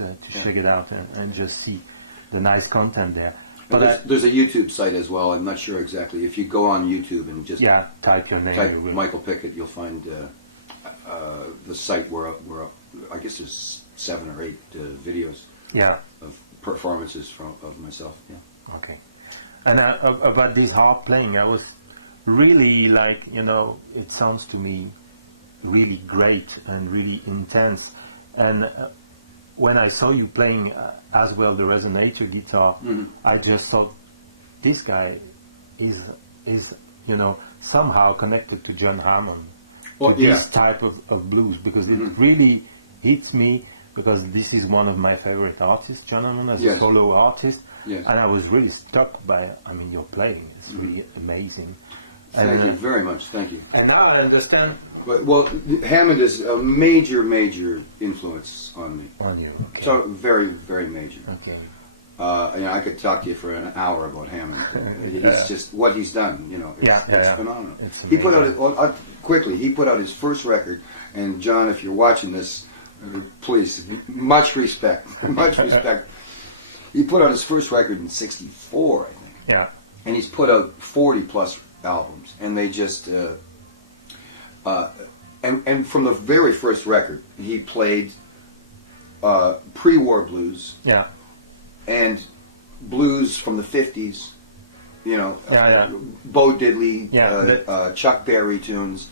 to check it out and just see the nice content there. But there's a YouTube site as well. I'm not sure exactly. If you go on YouTube and just type your name, type Michael Pickett, you'll find the site where I guess there's 7 or 8 videos of performances of myself. Yeah. Okay. And about this harp playing, I was really like, it sounds to me really great and really intense. And when I saw you playing as well the resonator guitar, I just thought this guy is somehow connected to John Hammond, to this type of blues, because it really hits me, because this is one of my favorite artists, John Hammond, as a solo artist. Yes. And I was really struck by, your playing. It's really amazing. Thank you very much. Thank you. And now I understand. Well, Hammond is a major influence on me. On you. Okay. So very, very major. Okay. I could talk to you for an hour about Hammond. It's just what he's done. It's phenomenal. He put out quickly. He put out his first record, and John, if you're watching this, please, much respect, much respect. He put out his first record in '64, I think. Yeah. And he's put out 40 plus albums, and they just and from the very first record, he played pre-war blues. Yeah. And blues from the '50s, Bo Diddley, Chuck Berry tunes,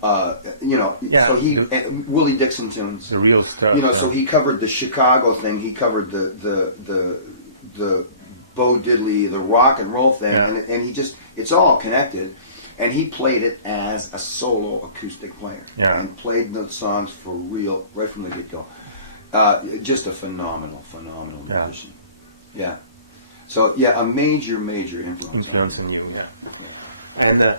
so he Willie Dixon tunes, the real stuff. So he covered the Chicago thing, he covered the Bo Diddley, the rock and roll thing, and he just, it's all connected, and he played it as a solo acoustic player, and played the songs for real right from the get-go. Just a phenomenal musician. Yeah. So a major influence on me. And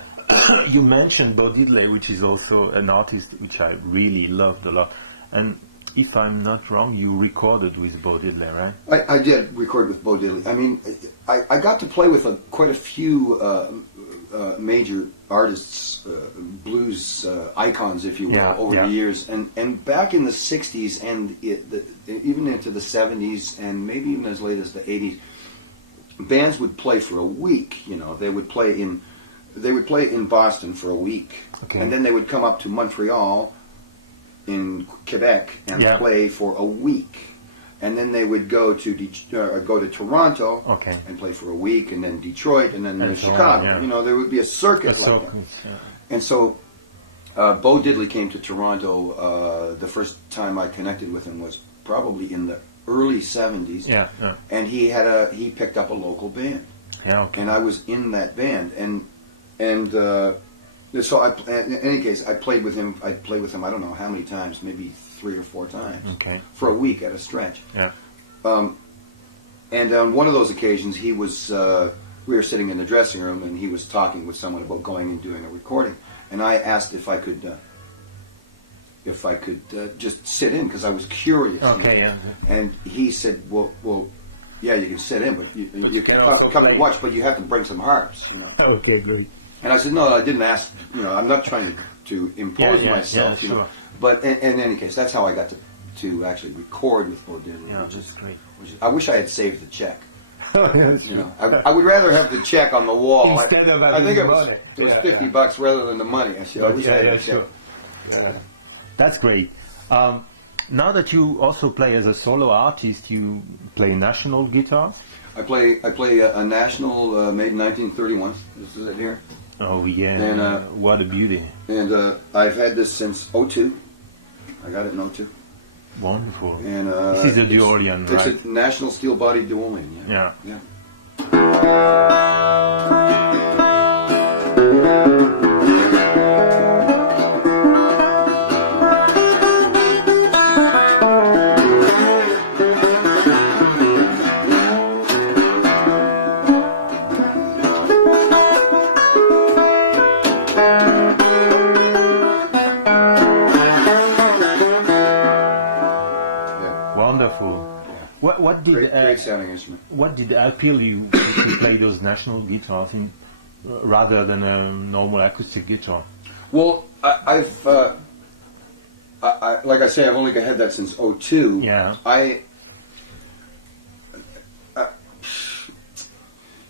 you mentioned Bo Diddley, which is also an artist which I really loved a lot. And if I'm not wrong, you recorded with Bo Diddley, right? I did record with Bo Diddley. I got to play with quite a few major artists, blues icons, if you will, over the years. And back in the '60s and even into the '70s and maybe even as late as the '80s, bands would play for a week. They would play in Boston for a week, and then they would come up to Montreal in Quebec and play for a week. And then they would go to Toronto and play for a week, and then Detroit, and then Chicago. There would be a circuit like that. And so Bo Diddley came to Toronto. The first time I connected with him was probably in the early '70s. And he picked up a local band. And I was in that band, and so in any case, I played with him. I don't know how many times, maybe 3 or 4 times for a week at a stretch. And on one of those occasions, he was we were sitting in the dressing room, and he was talking with someone about going and doing a recording, and I asked if I could just sit in, because I was curious. And he said, well, yeah, you can sit in, but you can come and watch, but you have to bring some harps. Okay, great. And I said, no, I didn't ask. I'm not trying to impose myself. But in any case, that's how I got to actually record with Bo Diddley. Yeah, which is great. I wish I had saved the check. I would rather have the check on the wall. Instead of I think it was $50 rather than the money. I wish I had the check. That's great. Now that you also play as a solo artist, you play national guitar? I play a national made in 1931. This is it here. Oh yeah, and, what a beauty. And I've had this since '02. I got it in '02. Wonderful. And this is a Duolian, right? It's a national steel body Duolian. Yeah. What did great sounding instrument. What did appeal you to play those national guitars rather than a normal acoustic guitar? Well, I've like I say, I've only had that since '02. Yeah.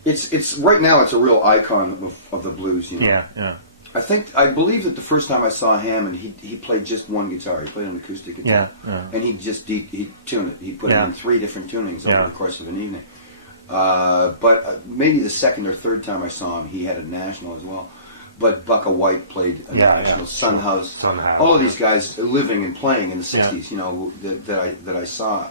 it's right now it's a real icon of the blues. You know? Yeah, yeah. I believe that the first time I saw Hammond, he played just one guitar. He played an acoustic guitar, and he'd tune it. He'd put it in 3 different tunings over the course of an evening. But maybe the second or third time I saw him, he had a national as well. But Bucka White played a national. Son House. All of these guys living and playing in the '60s. You know that I saw.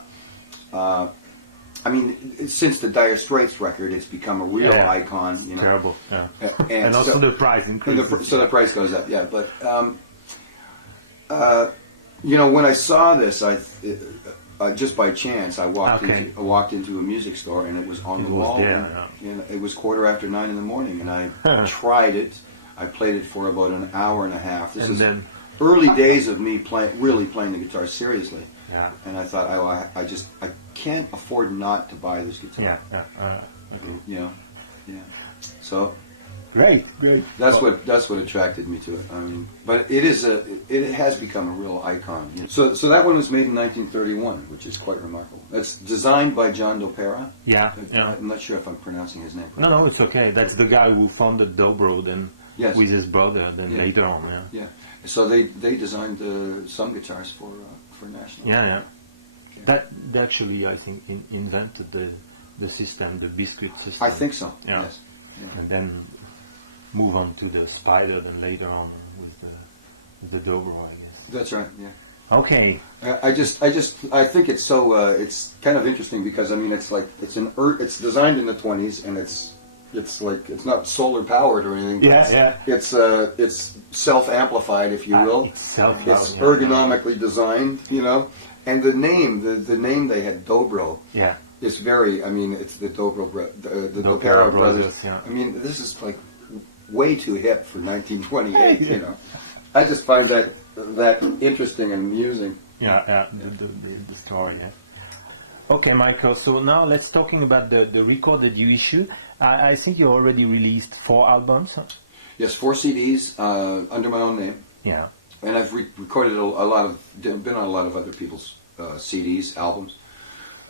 I mean, since the Dire Straits record, it's become a real icon. You know, terrible. Yeah. And also so, the price increases. So the price goes up. Yeah, but you know, when I saw this, just by chance, I walked into a music store and it was on the wall. And it was 9:15 in the morning, and I tried it. I played it for about an hour and a half. This is early days of me really playing the guitar seriously. Yeah. And I thought, I can't afford not to buy this guitar. You know, So great. That's what attracted me to it. I mean, but it has become a real icon. You know? So that one was made in 1931, which is quite remarkable. It's designed by John Dopera. Yeah. I'm not sure if I'm pronouncing his name correctly. No, it's okay. That's the guy who founded Dobro, then with his brother, then later on. Yeah. So they designed some guitars for National. Yeah. That actually, I think, invented the system, the biscuit system. I think so. Yeah. Yes. Yeah. And then move on to the Spider, then later on with the Dobro, I guess. That's right. Yeah. Okay. I think it's so it's kind of interesting because I mean it's designed in the 20s and it's not solar powered or anything. It's self-amplified, if you will. It's ergonomically designed, you know. And the name they had, Dobro. Yeah. Is very. I mean, it's the Dopera brothers. Yeah. I mean, this is like way too hip for 1928. You know. I just find that interesting and amusing. Yeah. The story. Yeah. Okay, Michael. So now let's talking about the record that you issued. I think you already released 4 albums. Huh? Yes, 4 CDs under my own name. Yeah. And I've recorded been on a lot of other people's CDs, albums,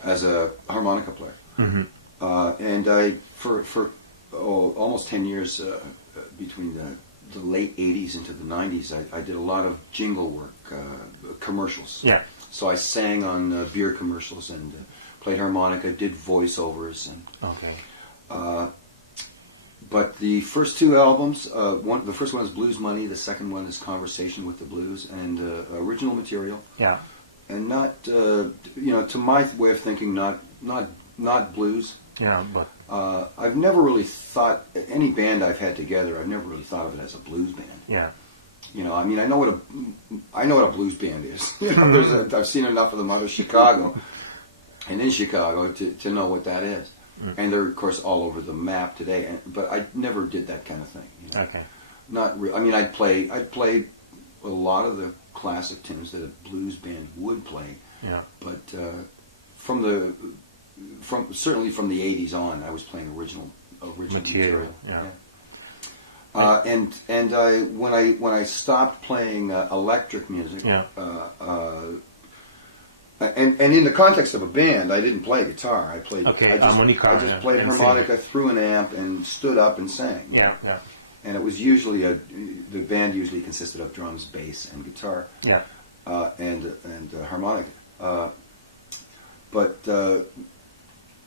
as a harmonica player. Mm-hmm. And I, for almost 10 years, between the late 80s into the 90s, I did a lot of jingle work, commercials. Yeah. So I sang on beer commercials and played harmonica, did voiceovers. And, but the first 2 albums, the first one is Blues Money, the second one is Conversation with the Blues, and original material. Yeah. And not, to my way of thinking, not blues. Yeah, but I've never really thought any band I've had together. I've never really thought of it as a blues band. Yeah. You know, I mean, I know what a blues band is. You know, I've seen enough of them out of Chicago, and in Chicago to know what that is. And they're, of course, all over the map today. But I never did that kind of thing. You know? Okay. I mean, I'd play a lot of the classic tunes that a blues band would play. Yeah. But certainly from the 80s on, I was playing original material. Yeah. And when I stopped playing electric music. Yeah. And in the context of a band, I didn't play guitar. I played. Harmonica. I just played harmonica through an amp and stood up and sang. Yeah. And it was usually the band usually consisted of drums, bass, and guitar. Yeah. And harmonica. But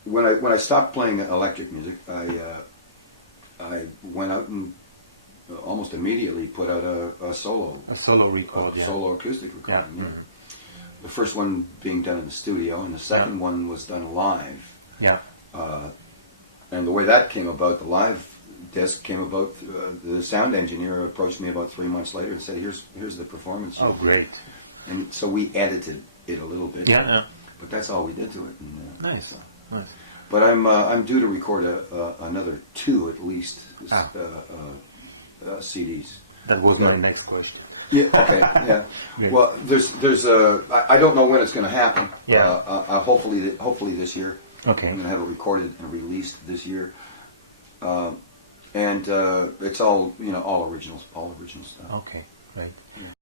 when I stopped playing electric music, I went out and almost immediately put out a solo record, solo acoustic recording. Yeah. Mm-hmm. The first one being done in the studio, and the second one was done live. Yeah. And the way that came about, the live disc came about. The sound engineer approached me about 3 months later and said, "Here's the performance." Oh, great! And so we edited it a little bit. Yeah. But that's all we did to it. And, nice. But I'm due to record another 2 at least CDs. That was my next question. Yeah. Okay. Yeah. Well, there's I don't know when it's going to happen. Yeah. Hopefully this year. Okay. I'm going to have it recorded and released this year. And it's all original stuff. Okay. Right.